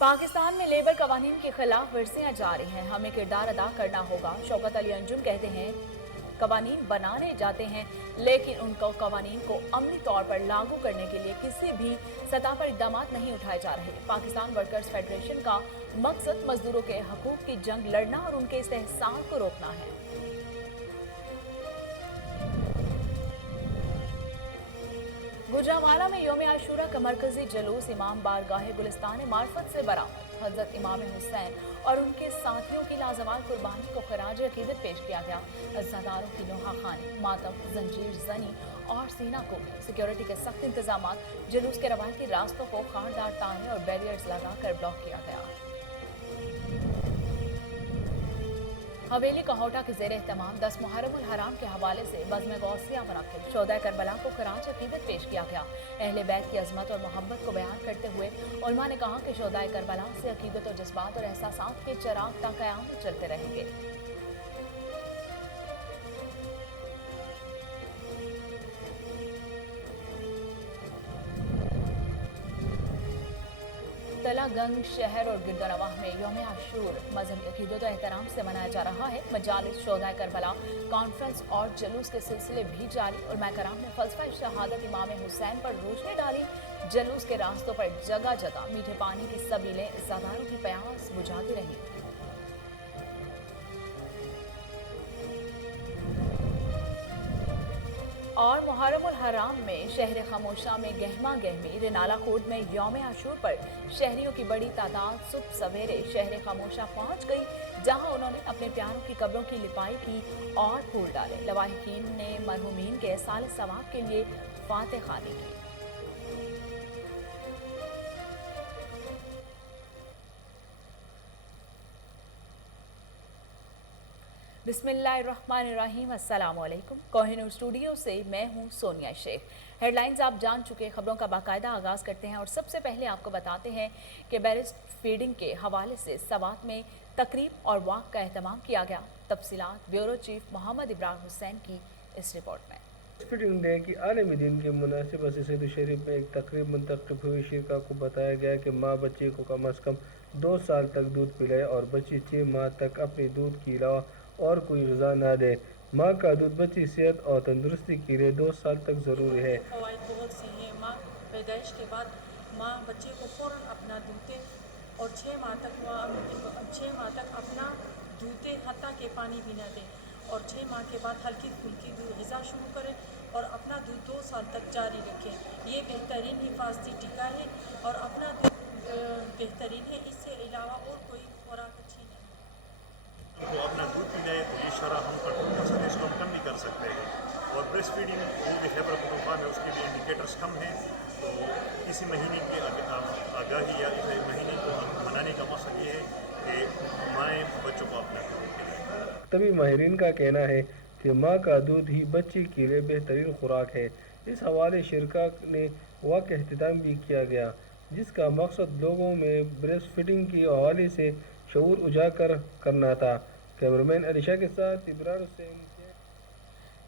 पाकिस्तान में लेबर कवानीन के खिलाफ वर्जियां जारी हैं, हमें किरदार अदा करना होगा। शौकत अली अंजुम कहते हैं कवानीन बनाने जाते हैं लेकिन उनको कवानीन को अमली तौर पर लागू करने के लिए किसी भी सतह पर इकदाम नहीं उठाए जा रहे। पाकिस्तान वर्कर्स फेडरेशन का मकसद मजदूरों के हकूक की जंग लड़ना और उनके इस्तेहसाल को रोकना है। गुजरांवाला में यौम आशूरा का मरकजी जुलूस इमाम बारगाह गुलिस्तान मार्फत से बरामद। हजरत इमाम हुसैन और उनके साथियों की लाजवाल कुर्बानी को खराज अकीदत पेश किया गया। अज़ादारों की नोहाखानी, मातम, जंजीर जनी और सीना को सिक्योरिटी के सख्त इंतजाम, जुलूस के रवायती रास्तों को खारदार ताने और बैरियर्स लगाकर ब्लॉक किया गया। हवेली कहोटा के जेर एहतमाम 10 मुहर्रमुल हराम के हवाले से बज़्म गौसिया मुनक्किद। शोहदाए करबला को खराज अकीदत पेश किया गया। अहले बैत की अजमत और मोहब्बत को बयान करते हुए उलमा ने कहा कि शोहदाए करबला से अकीदत और जज्बात और एहसासात के चिराग ता क़यामत चलते रहेंगे। तलागंग शहर और गिरदनवाह में यौम आशूर मजहबी अकीदत और एहतराम से मनाया जा रहा है। मजालिस शोहदाए करबला कॉन्फ्रेंस और जुलूस के सिलसिले भी जारी। उलमा कराम ने फलसफा शहादत इमाम हुसैन पर रोशनी डाली। जुलूस के रास्तों पर जगह जगह मीठे पानी की सबीलें इज़्ज़ादारों की प्यास बुझाती रही। और मुहर्रमुल हराम में शहर खामोशा में गहमा गहमी। रिनाला कोट में यौम आशूर पर शहरियों की बड़ी तादाद सुबह सवेरे शहर खामोशा पहुंच गई, जहां उन्होंने अपने प्यारों की कब्रों की लिपाई की और फूल डाले। लवाहिकीन ने मरहूमीन के साल सवाब के लिए फातिह खानी की। बिस्मिल्लाहिर्रहमानिर्रहीम। अस्सलामुअलैकुम। कोहिनूर स्टूडियो से मैं हूं सोनिया शेख। हेडलाइंस आप जान चुके, खबरों का बाकायदा आगाज़ करते हैं और सबसे पहले आपको बताते हैं कि ब्रेस्ट फीडिंग के हवाले से सवात में तकरीब और वाक का एहतमाम किया गया। तफसीलात ब्यूरो चीफ मोहम्मद इब्राहिम हुसैन की इस रिपोर्ट में। ब्रेस्ट डे की आलमी दिन के मुनासिबत से सऊदी शरीफ में एक तकरीब मुंतक़िब हुई। शिरका को बताया गया कि माँ बच्चे को कम अज़ कम 2 साल तक दूध पिलाए और बच्ची 6 माह तक अपने दूध के अलावा और कोई ग़िज़ा न दे। माँ का दूध बच्ची सेहत और तंदुरुस्ती के लिए 2 साल तक ज़रूरी है। फ़वाइद बहुत सी हैं। माँ पैदाइश के बाद माँ बच्चे को फ़ौरन अपना दूधे और 6 माह तक अपना दूधे, हत्ता के पानी भी न दें और 6 माह के बाद हल्की फुल्की ग़िज़ा शुरू करें और अपना दूध 2 साल तक जारी रखें। ये बेहतरीन हिफाजती टीका है और अपना दूध बेहतरीन है, इससे अलावा और कोई खुराक अच्छी नहीं है। उनको अपना दूध पिलाए तो ये शरह हम कंट्रोल कर सकते हैं, इसको हम कम भी कर सकते हैं। और ब्रेस्ट फीडिंग वो भी खैबर पख्तूनख्वा में उसके लिए इंडिकेटर्स कम हैं, तो इसी महीने की आगाही या इस महीने को मनाने का मकसद ये है कि माएँ बच्चों को अपना दूध पिलाएँ। तभी माहिरीन का कहना है कि माँ का दूध ही बच्ची के लिए बेहतरीन खुराक है। इस हवाले शिरका ने वाक़ एहतमाम भी किया गया, जिसका मकसद लोगों में ब्रेस्ट फीडिंग के हवाले से शऊर उजागर करना था। कैमरामैन अलीशा के साथ इब्रार हुसैन।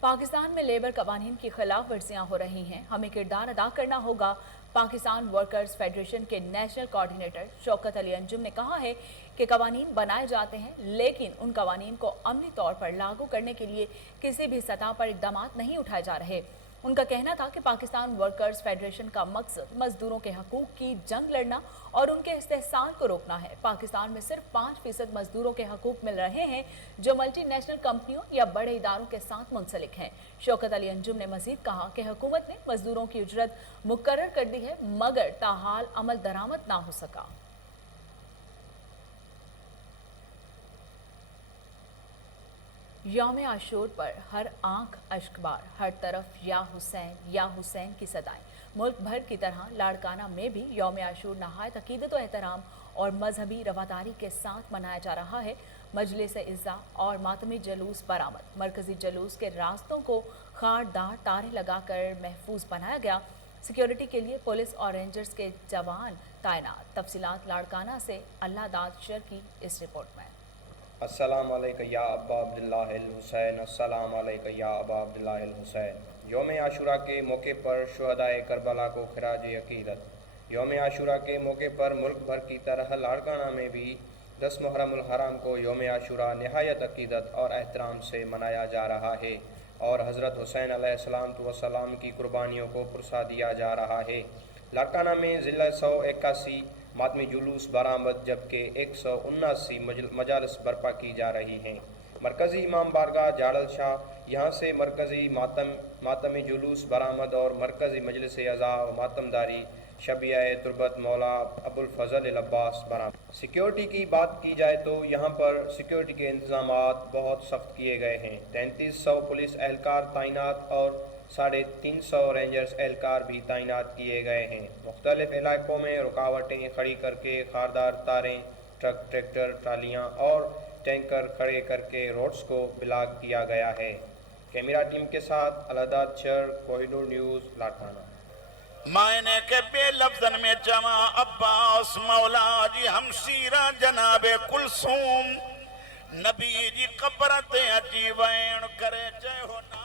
पाकिस्तान में लेबर कवानीन की खिलाफ वर्जियां हो रही हैं, हमें किरदार अदा करना होगा। पाकिस्तान वर्कर्स फेडरेशन के नेशनल कोऑर्डिनेटर शौकत अली अंजुम ने कहा है कि कवानीन बनाए जाते हैं लेकिन उन कवानीन को अमली तौर पर लागू करने के लिए किसी भी सतह पर इकदाम नहीं उठाए जा रहे। उनका कहना था कि पाकिस्तान वर्कर्स फेडरेशन का मकसद मजदूरों के हकूक की जंग लड़ना और उनके इस्तेहसाल को रोकना है। पाकिस्तान में सिर्फ 5% मजदूरों के हकूक मिल रहे हैं जो मल्टी नेशनल कंपनियों या बड़े इदारों के साथ मुंसलिक हैं। शौकत अली अंजुम ने मजीद कहा कि हुकूमत ने मजदूरों की उजरत मुकर्रर कर दी है मगर ताहाल अमल दरामद ना हो सका। यौम आशूर पर हर आंख अश्कबार, हर तरफ या हुसैन की सदाएं। मुल्क भर की तरह लाड़काना में भी यौम आशूर नहायत अकीदत व एहतराम और मजहबी रवादारी के साथ मनाया जा रहा है। मजलिस इज़्ज़ा और मातमी जुलूस बरामद। मरकजी जुलूस के रास्तों को खारदार तारे लगाकर महफूज बनाया गया। सिक्योरिटी के लिए पुलिस और रेंजर्स के जवान तैनात। तफसीलात लाड़काना से अल्लाह दाद शर की इस रिपोर्ट में। अस्सलामु अलैका या अब्बा अब्दुल्लाहिल हुसैन, अस्सलामु अलैका या अब्बा अब्दुल्लाहिल हुसैन। यौम आशूरा के मौके पर शुहदाए करबला को खिराज अकीदत। یوم عاشورہ کے موقع پر ملک بھر کی طرح لاڑکانہ میں بھی 10 محرم الحرام کو یوم عاشورہ نہایت عقیدت اور احترام سے منایا جا رہا ہے اور حضرت حسین علیہ السلام کی قربانیوں کو پرسا دیا جا رہا ہے۔ لاڑکانہ میں ضلع 181 ماتمی جلوس برآمد جبکہ 179 مجالس برپا کی جا رہی ہیں۔ مرکزی امام بارگاہ جاڑل شاہ یہاں سے مرکزی ماتمی جلوس برآمد اور مرکزی مجلس اعضاء و ماتمداری شبیہ تربت مولا ابوالفضل العباس برآمد۔ سیکیورٹی کی بات کی جائے تو یہاں پر سیکیورٹی کے انتظامات بہت سخت کیے گئے ہیں۔ 3300 پولیس اہلکار تعینات اور 350 رینجرز اہلکار بھی تعینات کیے گئے ہیں۔ مختلف علاقوں میں رکاوٹیں کھڑی کر کے خاردار تاریں، ٹرک، ٹریکٹر، ٹرالیاں اور ٹینکر کھڑے کر کے روڈز کو بلاک کیا گیا ہے۔ کیمرہ ٹیم کے ساتھ الہداد شر، کوہ نور نیوز، لاڑکانہ۔ مائنے کے بے لفظن میں جمع عباس مولا جی ہمشیرہ جناب کلثوم نبی جی قبرت اچی وین کرے جے ہو نا۔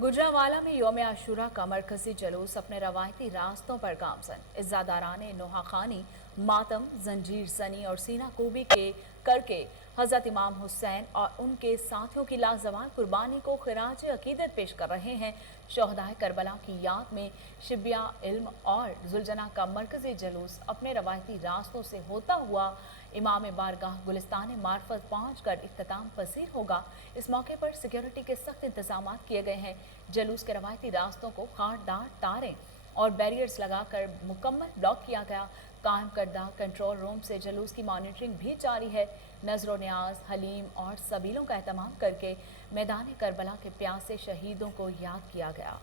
گجرانوالہ میں یوم عاشورہ کا مرکزی جلوس اپنے روایتی راستوں پر گامزن۔ عزاداران نوحہ خوانی ماتم، زنجیر زنی اور سینہ کوبی کر کے حضرت امام حسین اور ان کے ساتھیوں کی لازوال قربانی کو خراج عقیدت پیش کر رہے ہیں۔ شہدائے کربلا کی یاد میں شبیہ علم اور زلجنہ کا مرکزی جلوس اپنے روایتی راستوں سے ہوتا ہوا امام بارگاہ گلستان معرفت پہنچ کر اختتام پذیر ہوگا۔ اس موقع پر سیکیورٹی کے سخت انتظامات کیے گئے ہیں۔ جلوس کے روایتی راستوں کو خاردار تاریں اور بیریئرز لگا کر مکمل بلاک کیا گیا۔ قائم کردہ کنٹرول روم سے جلوس کی مانیٹرنگ بھی جاری ہے۔ نظر و نیاز، حلیم اور سبیلوں کا اہتمام کر کے میدان کربلا کے پیاسے شہیدوں کو یاد کیا گیا۔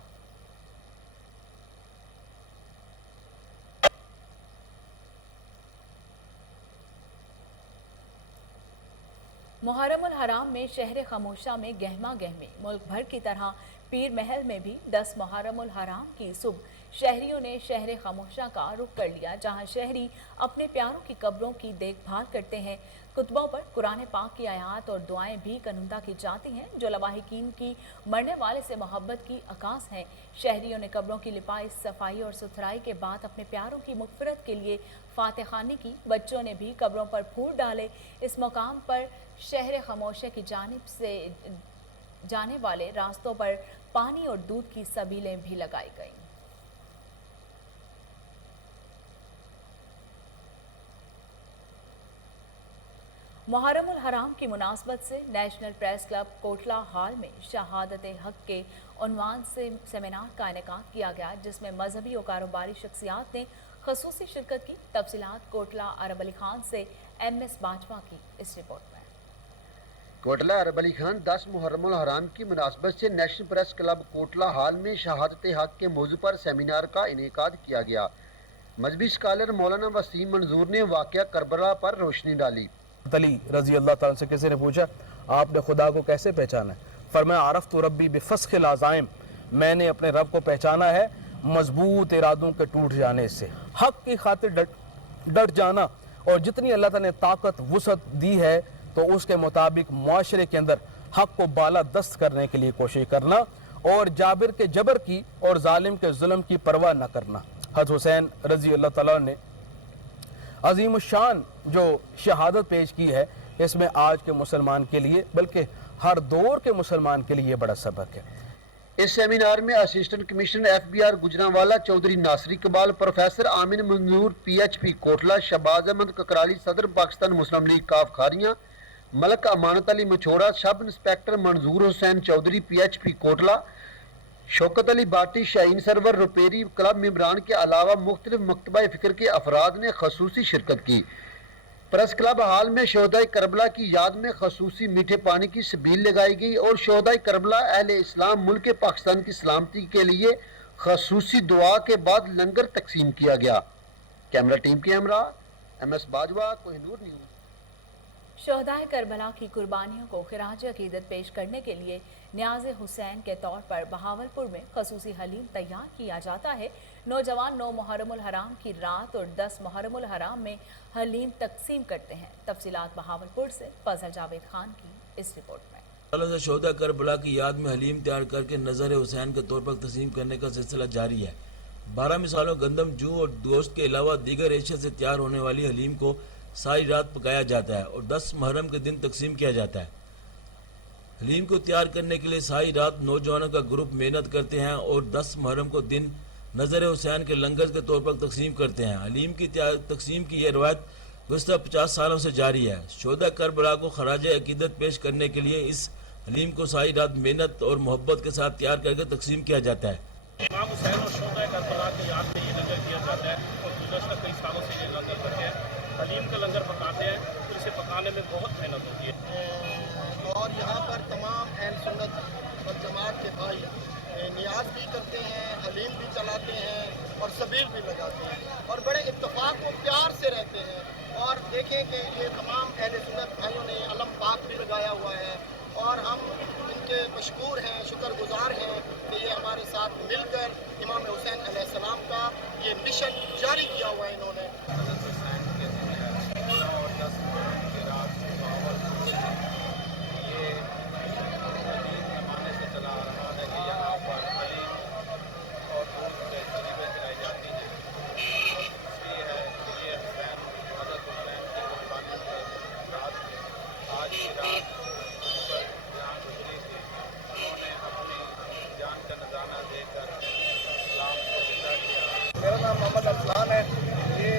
محرم الحرام میں شہر خاموشہ میں گہما گہمی، ملک بھر کی طرح پیر محل میں بھی 10 محرم الحرام کی صبح شہریوں نے شہر خاموشہ کا رخ کر لیا، جہاں شہری اپنے پیاروں کی قبروں کی دیکھ بھال کرتے ہیں۔ خطبوں پر قرآن پاک کی آیات اور دعائیں بھی کنندہ کی جاتی ہیں، جو لواحقین کی مرنے والے سے محبت کی عکاس ہیں۔ شہریوں نے قبروں کی لپائی، صفائی اور ستھرائی کے بعد اپنے پیاروں کی مغفرت کے لیے فاتح خوانی کی۔ بچوں نے بھی قبروں پر پھول ڈالے۔ اس مقام پر شہر خاموشہ کی جانب سے جانے والے راستوں پر پانی اور دودھ کی سبیلیں بھی لگائی گئیں۔ محرم الحرام کی مناسبت سے national press club Kotla hall میں شہادت حق کے عنوان سے سیمینار کا انعقاد کیا گیا، جس میں مذہبی و کاروباری شخصیات نے خصوصی شرکت کی۔ تفصیلات کوٹلہ عرب علی خان سے MS باجوہ کی اس رپورٹ میں۔ کوٹلہ عرب علی خان 10 محرم الحرام کی مناسبت سے national press club Kotla hall میں شہادت حق کے موضوع پر سیمینار کا انعقاد کیا گیا۔ مذہبی اسکالر مولانا وسیم منظور نے واقعہ کربلا پر روشنی ڈالی۔ علی رضی اللہ تعالیٰ سے کسی نے پوچھا آپ نے خدا کو کیسے پہچانا ہے؟ فرمایا عرفت ربی بفسخ العزائم، میں نے اپنے رب کو پہچانا ہے مضبوط ارادوں کے ٹوٹ جانے سے، حق کی خاطر ڈٹ جانا، اور جتنی اللہ تعالیٰ نے طاقت وسعت دی ہے تو اس کے مطابق معاشرے کے اندر حق کو بالا دست کرنے کے لیے کوشش کرنا، اور جابر کے جبر کی اور ظالم کے ظلم کی پرواہ نہ کرنا۔ حضرت حسین رضی اللہ تعالیٰ نے عظیم الشان جو شہادت پیش کی ہے، اس میں آج کے مسلمان کے لیے بلکہ ہر دور کے مسلمان کے لیے بڑا سبق ہے۔ اس سیمینار میں assistant commissioner FBR Gujranwala Chaudhry Nasir Iqbal, professor Aman Manzoor PHP Kotla, Shahbaz Ahmad ککرالی صدر پاکستان مسلم لیگ کاف کھاریاں، ملک امانت علی مچھوڑا، سب انسپیکٹر منظور حسین چودھری PHP کوٹلہ، شوکت علی باٹی، شاہین سرور، روپیری کلب ممبران کے علاوہ مختلف مکتبہ فکر کے افراد نے خصوصی شرکت کی۔ پریس کلب ہال میں شہدائے کربلا کی یاد میں خصوصی میٹھے پانی کی سبیل لگائی گئی اور شہدائے کربلا اہل اسلام ملک پاکستان کی سلامتی کے لیے خصوصی دعا کے بعد لنگر تقسیم کیا گیا۔ کیمرہ ٹیم کے ہمراہ MS باجوہ، کوہ نور نیوز۔ شہدائے کربلا کی قربانیوں کو خراج عقیدت پیش کرنے کے لیے نیاز حسین کے طور پر بہاولپور میں خصوصی حلیم تیار کیا جاتا ہے۔ نوجوان 9 محرم الحرام کی رات اور 10 محرم الحرام میں حلیم تقسیم کرتے ہیں۔ تفصیلات بہاولپور سے فضل جاوید خان کی اس رپورٹ میں۔ شہداء کربلا کی یاد میں حلیم تیار کر کے نظر حسین کے طور پر تقسیم کرنے کا سلسلہ جاری ہے۔ 12 मिसालों गंदम, जू और गोश्त के अलावा दीगर एशिया से तैयार होने वाली हलीम को सारी रात पकाया जाता है और 10 मुहर्रम के दिन तकसीम किया जाता है। हलीम को तैयार करने के लिए सारी रात नौजवानों का ग्रुप मेहनत करते हैं और 10 मुहर्रम को दिन नज़र हुसैन के लंगर के तौर पर तकसीम करते हैं। हलीम की तकसीम की यह रवायत गुज़श्ता 50 सालों से जारी है। शोहदा करबला को खराज अकीदत पेश करने के लिए इस हलीम को सारी रात मेहनत और मोहब्बत के साथ तैयार करके तकसीम किया जाता है। इमाम हुसैन और शोहदा करबला की याद में ये लंगर किया जाता है और गुज़श्ता कई सालों से ये लंगर करते हैं। हलीम का लंगर पकाते हैं तो इसे पकाने में बहुत मेहनत होती है। और यहाँ पर तमाम अहल सुन्नत और जमात के भाई नियाज भी करते हैं, हलीम भी चलाते हैं और सबील भी लगाते हैं और बड़े इत्तेफाक और प्यार से रहते हैं। और देखें कि ये तमाम अहल सुन्नत भाइयों ने अलम पाक भी लगाया हुआ है और हम इनके मशकूर हैं, शुक्रगुजार हैं कि ये हमारे साथ मिलकर इमाम हुसैन अलैहिस्सलाम का ये मिशन जारी किया हुआ है इन्होंने। मेरा नाम मोहम्मद अफसान है। ये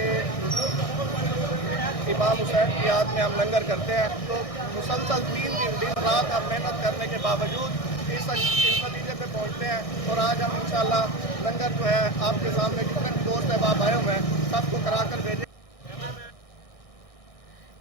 इमाम हुसैन की याद में हम लंगर करते हैं तो मुसलसल 3 दिन रात हम मेहनत करने के बावजूद इस नतीजे पे पहुंचते हैं और आज हम इंशाअल्लाह लंगर जो है आपके सामने जितने भी दोस्त अहबाब आए हुए हैं सबको करा कर भेजें।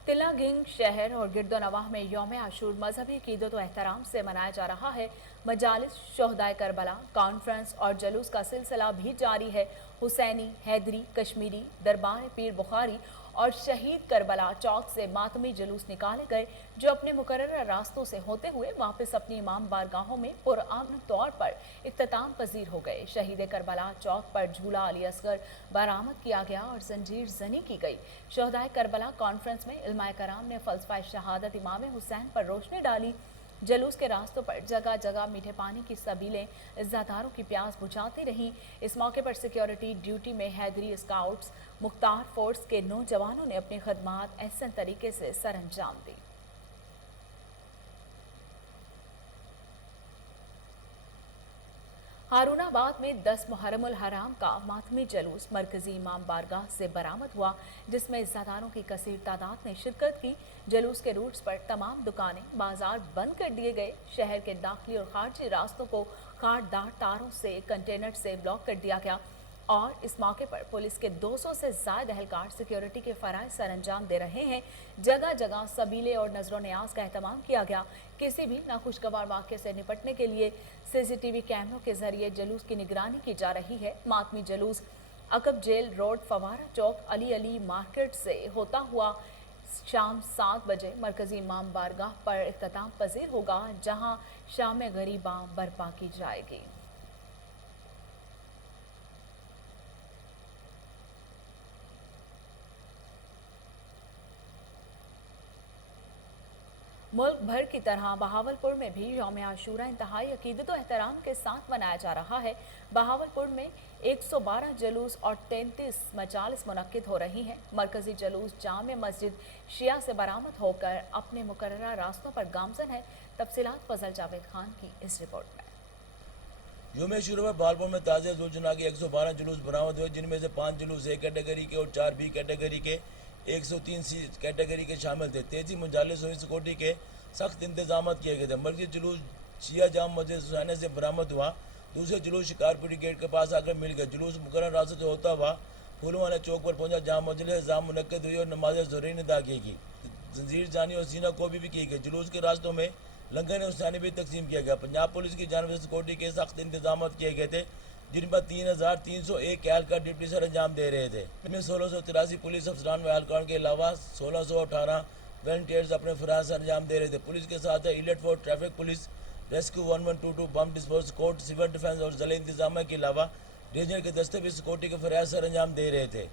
तिला गिंग शहर और गिरदोनवाह में यौम आशूर मजहबी अकीदत व एहतराम से मनाया जा रहा है। मजालिस, शोहदाए करबला, कॉन्फ्रेंस और जलूस का सिलसिला भी जारी है। हुसैनी, हैदरी, कश्मीरी, दरबार पीर बुखारी और शहीद करबला चौक से मातमी जुलूस निकाले गए जो अपने मुकर्रर रास्तों से होते हुए वापस अपनी इमाम बारगाहों में पुरअमन तौर पर इख्तिताम पजीर हो गए। शहीद करबला चौक पर झूला अली असगर बरामद किया गया और जंजीर जनी की गई। शोहदाए करबला कॉन्फ्रेंस में इल्माए कराम ने फलसफा शहादत इमाम हुसैन पर रोशनी डाली। जलूस के रास्तों पर जगह जगह मीठे पानी की सबीलें इज़्ज़तदारों की प्यास बुझाती रहीं। इस मौके पर सिक्योरिटी ड्यूटी में हैदरी स्काउट्स, मुख्तार फोर्स के नौजवानों ने अपनी खदमात एहसन तरीके से सरअंजाम दी। हारूनाबाद में 10 मुहर्रमुल हराम का मातमी जलूस मरकजी इमाम बारगाह से बरामद हुआ जिसमें इज़्ज़तदारों की कसीर तादाद ने शिरकत की। जलूस के रूट्स पर तमाम दुकानें, बाजार बंद कर दिए गए। शहर के दाखिली और खारजी रास्तों को खारदार तारों से, कंटेनर से ब्लॉक कर दिया गया और इस मौके पर पुलिस के 200 से ज़ायद एहलकार सिक्योरिटी के फ़राइज़ सरअंजाम दे रहे हैं। जगह जगह सबीले और नजर न्याज का एहतमाम किया गया। किसी भी नाखुशगवार वाक़े से निपटने के लिए CCTV कैमरों के जरिए जलूस की निगरानी की जा रही है। मातमी जलूस अकब जेल रोड, फवारा चौक, अली मार्केट से होता हुआ शाम 7 बजे मरकजी इमाम बारगाह पर इख्तिताम पजीर होगा जहां शाम गरीबा बर्पा की जाएगी। मुल्क भर की तरह बहावलपुर में भी यौम आशूरा इंतहाई अकीदत व एहतराम के साथ मनाया जा रहा है। बहावलपुर में 112 जलूस और 33 मजालिस मुनक्किद हो रही हैं। मरकजी जलूस जामे मस्जिद शिया से बरामद होकर अपने मुकर्ररा रास्तों पर गामजन है। तफसीलात फजल जावेद खान की इस रिपोर्ट में। यौम आशूरा पर बहावलपुर में ताज़ा जुलूस के 112 जुलूस बरामद हुए जिनमें से 5 जुलूस ए कैटेगरी के और 4 बी कैटेगरी के, 103 सी कैटेगरी के शामिल थे। 33 मजालिस और सिक्योरिटी के सख्त इंतजाम किए गए थे। मरकजी जुलूस शिया जाम मस्जिद हुसैन से बरामद हुआ। दूसरे जुलूस शिकारपुरी गेट के पास आकर मिल गए। जुलूस मुकर्रर रास्तों से होता हुआ फूलों वाले चौक पर पहुंचा जहाँ मजलिस जाम मुनक्किद हुई और नमाज ज़ुहरी अदा की गई। जंजीर जानी और सीना को भी की गई। जुलूस के रास्तों में लंगर हुसैनी भी तकसीम किया गया। पंजाब पुलिस की जानिब से सिक्योरिटी के सख्त इंतजाम किए गए थे जिन पर 3301 एहलकार ड्यूटी सर अंजाम दे रहे थे। इनमें 1683 पुलिस अफसरान व एहलकार के अलावा 1618 वॉलंटियर्स अपने फराज सर अंजाम दे रहे थे। पुलिस के साथ इलेट फोर्स, ट्रैफिक पुलिस, रेस्क्यू 1122, बम डिस्पोज कोर्ट, सिविल डिफेंस और ज़िले इंतजाम के अलावा रेंजर के दस्ते भी सिक्योरिटी के फराज सर अंजाम दे रहे थे।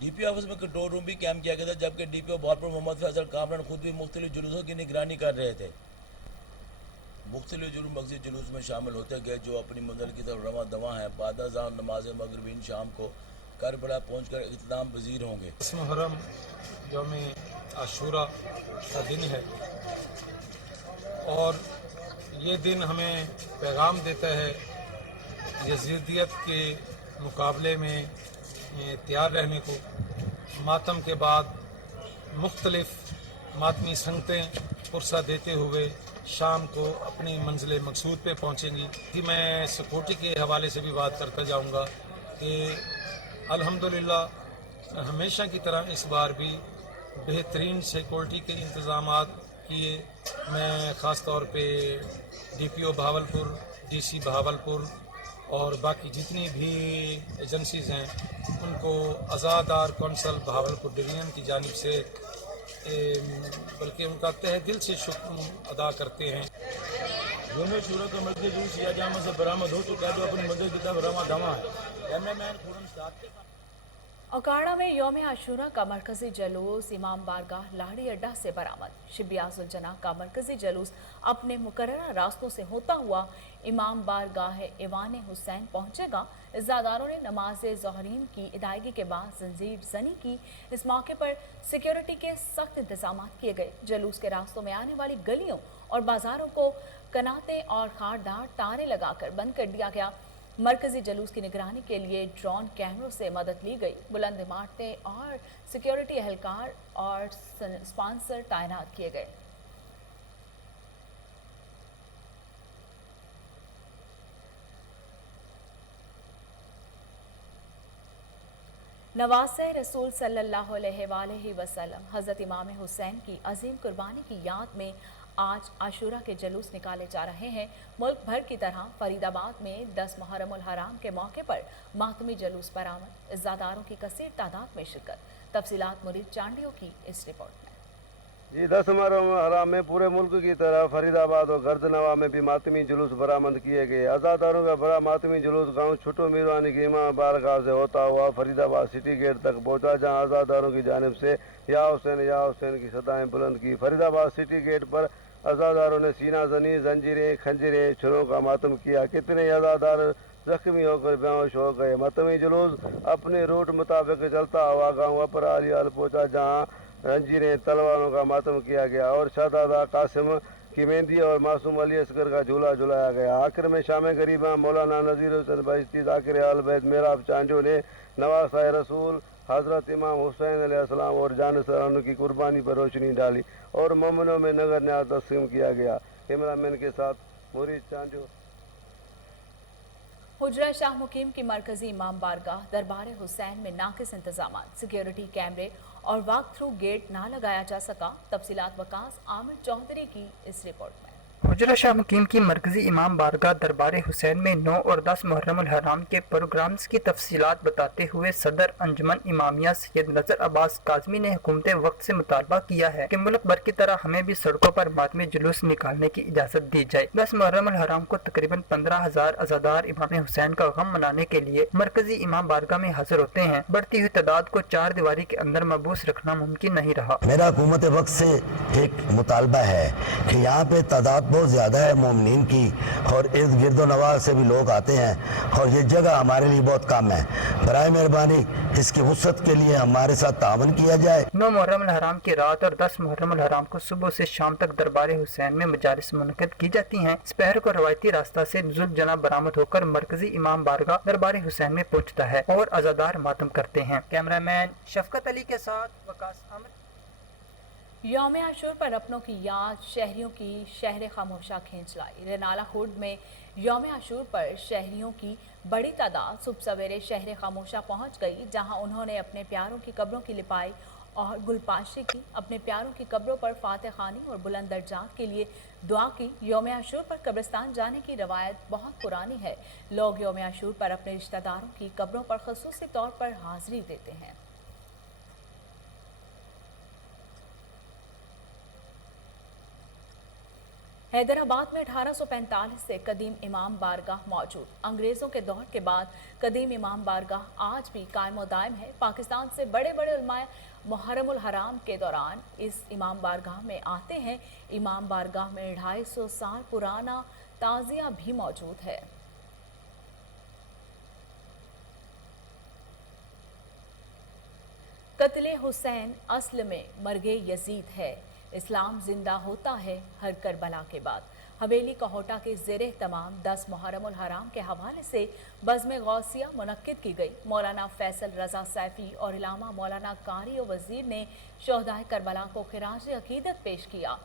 DPO ऑफिस में कंट्रोल रूम भी कैम्प किया गया था जबकि DPO बहावलपुर मोहम्मद फैसल कामरान खुद भी मुख्तलिफ जुलूसों की निगरानी कर रहे थे। मुख्तलिफ जुलूस मस्जिद जुलूस में शामिल होते गए जो अपनी मंजिल की तरफ रवां दवा हैं। बाद अज़ान नमाज मगरिबीन शाम को करबला पहुंचकर इख्तिताम पजीर होंगे। मुहर्रम यौम आशूरा का दिन है और ये दिन हमें पैगाम देता है यजीदियत के मुकाबले में तैयार रहने को। मातम के बाद मुख्तलिफ मातमी संगतें फुर्सत देते हुए शाम को अपनी मंजिल मकसूद पे पहुँचेंगी। कि मैं सिक्योरिटी के हवाले से भी बात करता जाऊँगा कि अल्हम्दुलिल्लाह हमेशा की तरह इस बार भी बेहतरीन सिक्योरिटी के इंतज़ामात किए। मैं ख़ास तौर पे DPO बहावलपुर, DC बहावलपुर और बाकी जितनी भी एजेंसीज़ हैं उनको आज़ादार कौंसल बहावलपुर डिवीज़न की जानिब से बल्कि उनका तहे दिल से शुक्र अदा करते हैं। यौम शुरा का मस्जिद जुलूस या जामा से बरामद हो चुका है जो अपनी मंजिल की तरफ रवां दवा है। कैमरामैन खुरम साहब। अकाड़ा में यौम आशूरा का मरकजी जुलूस इमाम बारगाह लाहड़ी अड्डा से बरामद। शिबियाजुल जना का मरकजी जुलूस अपने मुकर्ररा रास्तों से होता हुआ इमाम बारगाह ईवान हुसैन पहुंचेगा। इज़्ज़ादारों ने नमाज ज़ोहरीन की अदायगी के बाद जंजीर जनी की। इस मौके पर सिक्योरिटी के सख्त इंतजाम किए गए। जुलूस के रास्तों में आने वाली गलियों और बाजारों को कनाते और खारदार तारे लगाकर बंद कर दिया गया। मरकजी जुलूस की निगरानी के लिए ड्रोन कैमरों से मदद ली गई। बुलंद इमारतें और सिक्योरिटी एहलकार और स्पॉन्सर तैनात किए गए। नवासे रसूल सल्लल्लाहु अलैहि वसल्लम हज़रत इमाम हुसैन की अजीम कुर्बानी की याद में आज आशूरा के जुलूस निकाले जा रहे हैं। मुल्क भर की तरह फरीदाबाद में 10 मुहर्रमुल हराम के मौके पर मातमी जुलूस बरामद। इज़्ज़ादारों की कसीर तादाद में शिरकत। तफसीलात मुरीद चांडियों की इस रिपोर्ट में। जी 10 मुहर्रम हराम में पूरे मुल्क की तरह फरीदाबाद और गर्दनवा में भी मातमी जुलूस बरामद किए गए। आज़ादारों का बड़ा मातमी जुलूस गांव छोटो मीरवानी की इमाम बारगाह से होता हुआ फरीदाबाद सिटी गेट तक पहुंचा, जहां आज़ादारों की जानिब से या हुसैन की सदाएं बुलंद की। फरीदाबाद सिटी गेट पर आज़ादारों ने सीना जनी, जंजीरें, खंजरें, छुरों का मातम किया। कितने आज़ादार जख्मी होकर बेहोश हो गए। मातमी जुलूस अपने रूट मुताबिक चलता हुआ गाँव अपर आलियाल पहुंचा, जहाँ जंजीरें, तलवारों का मातम किया गया और शहजादा कासिम की मेहंदी और मासूम अली असगर का झूला झुलाया गया। आखिर में शाम गरीबा मौलाना नज़ीर हुसैन बहिश्ती, ज़ाकिर आल बैत, मेहराब चांडियों ने नवासाए रसूल हज़रत इमाम हुसैन अलैहिस्सलाम और जानसरानों की कुर्बानी पर रोशनी डाली और मोमिनों में नगर न्याज तस्लीम किया गया। कैमरामैन के साथ मुरीद चांडियों। हुजरा शाह मुकीम की मरकजी इमाम बारगाह दरबार हुसैन में नाकिस इंतजाम, सिक्योरिटी कैमरे और वॉक थ्रू गेट ना लगाया जा सका। तफसीलात वकास आमिर चौधरी की इस रिपोर्ट में। हुजरा शाह मुकीम की मरकजी इमाम बारगाह दरबार हुसैन में 9 और 10 मुहर्रमुल हराम के प्रोग्राम्स की तफसीलात बताते हुए सदर अंजुमन इमामिया सैयद नजर अब्बास काज़मी ने हुकूमत वक्त से मुतालबा किया है कि मुल्क भर की तरह हमें भी सड़कों पर मातमी जुलूस निकालने की इजाज़त दी जाए। 10 मुहर्रमुल हराम को तकरीबन 15,000 अज़ादार इमाम हुसैन का गम मनाने के लिए मरकजी इमाम बारगाह में हाजिर होते हैं। बढ़ती हुई तादाद को 4 दीवारी के अंदर मबूस रखना मुमकिन नहीं रहा। मेरा हुकूमत वक्त से एक मुतालबा है कि यहाँ पे तादाद बहुत ज़्यादा है मोमिनीन की और इर्द गिर्द नवाज से भी लोग आते हैं और ये जगह हमारे लिए बहुत कम है। बराए मेहरबानी इसकी वसअत के लिए हमारे साथ तावन किया जाए। 9 मुहर्रम हराम की रात और 10 मुहर्रम हराम को सुबह से शाम तक दरबार हुसैन में मजालिस मुनक़िद की जाती हैं। इस पहर को रवायती रास्ता से नुज़ुल जना बरामद होकर मरकजी इमाम बारगाह दरबार हुसैन में पहुँचता है और अज़ादार मातम करते हैं। कैमरामैन शफकत अली के साथ वकास अहमद। यौम आशूर पर अपनों की याद शहरियों की शहर खामोशा खींच लाई। रेनाला खुर्द में यौम आशूर पर शहरियों की बड़ी तादाद सुबह सवेरे शहर खामोशा पहुंच गई, जहां उन्होंने अपने प्यारों की कब्रों की लिपाई और गुलपाशी की। अपने प्यारों की कब्रों पर फातह खानी और बुलंद दर्जात के लिए दुआ की। यौम आशूर पर कब्रिस्तान जाने की रवायत बहुत पुरानी है। लोग यौम आशूर पर अपने रिश्तेदारों की कब्रों पर ख़ुसूसी तौर पर हाजिरी देते हैं। हैदराबाद में 1845 से कदीम इमाम बारगाह मौजूद। अंग्रेज़ों के दौर के बाद कदीम इमाम बारगाह आज भी कायम दायम है। पाकिस्तान से बड़े बड़े उलमाए मुहर्रमुल हराम के दौरान इस इमाम बारगाह में आते हैं। इमाम बारगाह में 250 साल पुराना ताजिया भी मौजूद है। कत्ले हुसैन असल में मर्गे यजीद है। इस्लाम जिंदा होता है हर करबला के बाद। हवेली कहोटा के ज़ेरे तमाम 10 मुहर्रमुल हराम के हवाले से बज़्म गौसिया मुनक्किद की गई। मौलाना फैसल रजा सैफी और इलामा मौलाना कारी वज़ीर ने शोहदाए करबला को खिराज अकीदत पेश किया।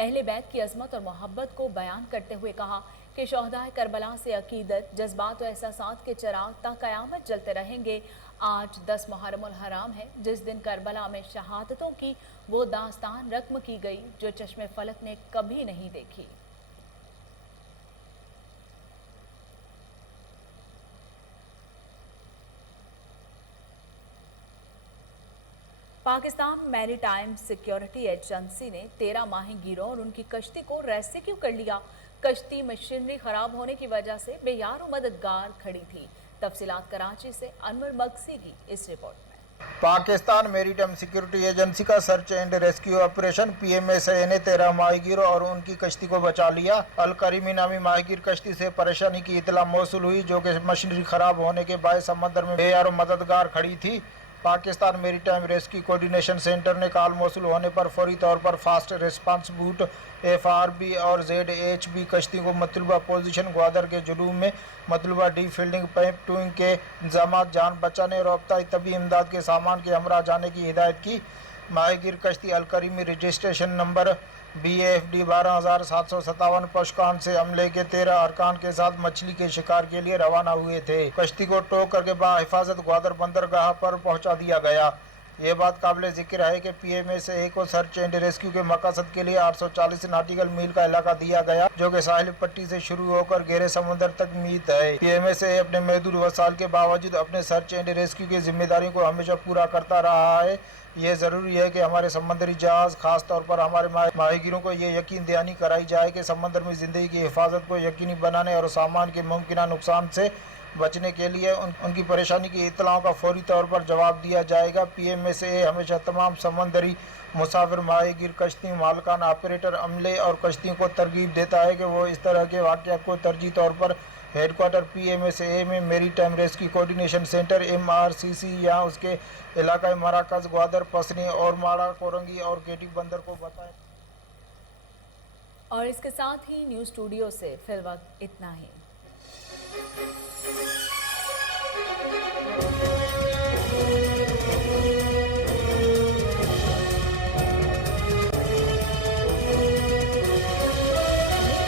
अहले बैत की अज़मत और मोहब्बत को बयान करते हुए कहा कि शोहदाए करबला से अकीदत, जज्बात और एहसासात के चिराग ता क़यामत जलते रहेंगे। आज 10 मुहर्रमुल हराम है, जिस दिन करबला में शहादतों की वो दास्तान रकम की गई जो चश्मे फलक ने कभी नहीं देखी। पाकिस्तान मैरीटाइम सिक्योरिटी एजेंसी ने 13 माहीगीरों और उनकी कश्ती को रेस्क्यू कर लिया। कश्ती मशीनरी खराब होने की वजह से बेयार और मददगार खड़ी थी। तफसीलात कराची से अनवर मक्सी की इस रिपोर्ट में। पाकिस्तान मैरीटाइम सिक्योरिटी एजेंसी का search and rescue operation PMSA ने 13 माहीगीरों और उनकी कश्ती को बचा लिया। अल करीमी नामी माहीगीर कश्ती से परेशानी की इतला मौसूल हुई, जो कि मशीनरी खराब होने के बायस समंदर में बेयार और मददगार खड़ी थी। Pakistan maritime rescue coordination centre ने कॉल मौसूल होने पर फौरी तौर पर फास्ट रिस्पांस बूट FRB और ZHB कश्ती को मतलूबा पोजीशन ग्वादर के जुनूब में मतलूबा डी फील्डिंग पैप टूइंग के इंतजाम, जान बचाने और रब्ताई तबी इमदाद के सामान के हमरा जाने की हिदायत की। माहीगीर कश्ती अल करीमी रजिस्ट्रेशन नंबर BFD 12757 पशकान से अमले के 13 अरकान के साथ मछली के शिकार के लिए रवाना हुए थे। कश्ती को टो करके बाहिफाजत ग्वादर बंदरगाह पर पहुंचा दिया गया। ये बात काबिल जिक्र है कि PMSA को सर्च एंड रेस्क्यू के मकसद के लिए 840 नाटिकल मील का इलाका दिया गया, जो कि साहिल पट्टी से शुरू होकर गहरे समुद्र तक मीत है। PMSA अपने महदूद वसाइल के बावजूद अपने सर्च एंड रेस्क्यू की जिम्मेदारी को हमेशा पूरा करता रहा है। ये ज़रूरी है कि हमारे समंदरी जहाज़, ख़ास तौर पर हमारे माहीगीरों को ये यकीन दहानी कराई जाए कि समंदर में ज़िंदगी की हिफाजत को यकीनी बनाने और सामान के मुमकिन नुकसान से बचने के लिए उनकी परेशानी की इत्तलाओं का फौरी तौर पर जवाब दिया जाएगा। PMSA हमेशा तमाम समंदरी मुसाफिर, माहीगीर, कश्ती मालकान, ऑपरेटर, अमले और कश्तियों को तरगीब देता है कि वो इस तरह के वाक़यात को तरजीह तौर पर हेडक्वार्टर PMSA में maritime rescue coordination centre MRCC या उसके इलाकाई मराकज़ ग्वादर, पसनी और माड़ा कोरंगी और केटी बंदर को बताएं। और इसके साथ ही न्यूज़ स्टूडियो से फिलवक्त इतना ही।